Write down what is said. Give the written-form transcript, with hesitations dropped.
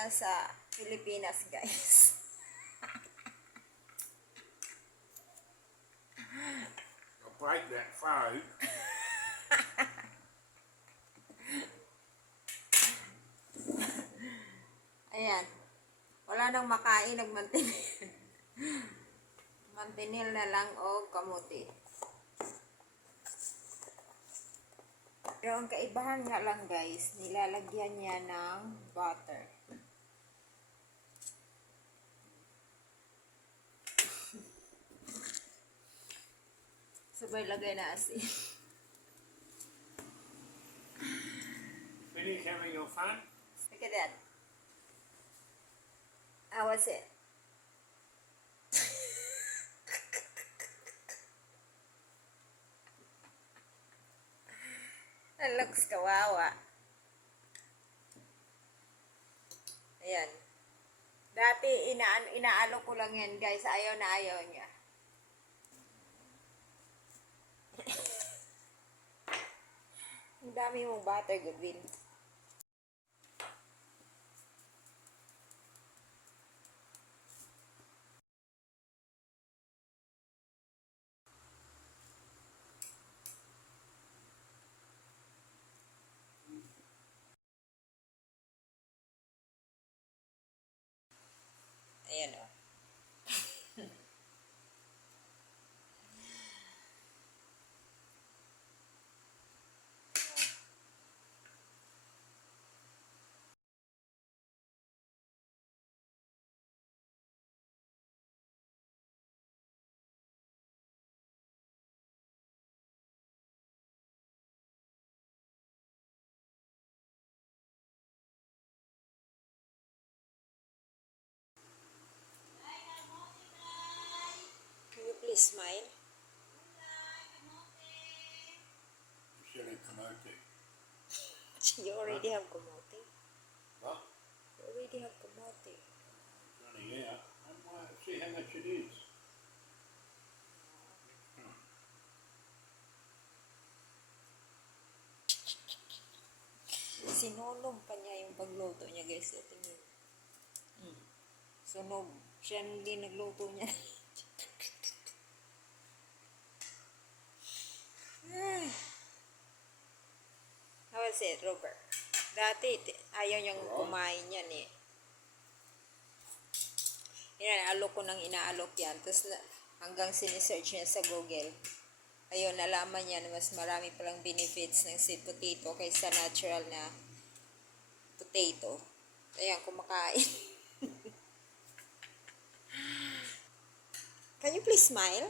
nasa Pilipinas, guys. I'll break that phone. Ayan. Wala nang makain, nagmantinil. Mantinil na lang o kamuti. Pero ang kaibahan nga lang, guys, nilalagyan niya ng butter. Sabay lagay na asin. Finish having your fun? Look at that. How was it? That looks kawawa. Ayan. Dati, inaalo ko lang yan, guys. Ayaw na ayaw niya. Ang dami mong butter, Goodwin. Ayan o. Can you please smile? Silly kamote. You already have kamote. What? You already have kamote. Johnny, yeah. And see how much it is. Sinunog pa niya yung pagluto niya, guys. Ito niyo. Sunog. Siya hindi nagluto niya. How was it, Robert? Dati, ayaw niyang kumain yan eh. Inaalok ko nang inaalok yan. Tapos hanggang sinesearch niya sa Google. Ayun, nalaman niya na mas marami palang benefits ng sweet potato kaysa natural na potato. Ayan, kumakain. Can you please smile?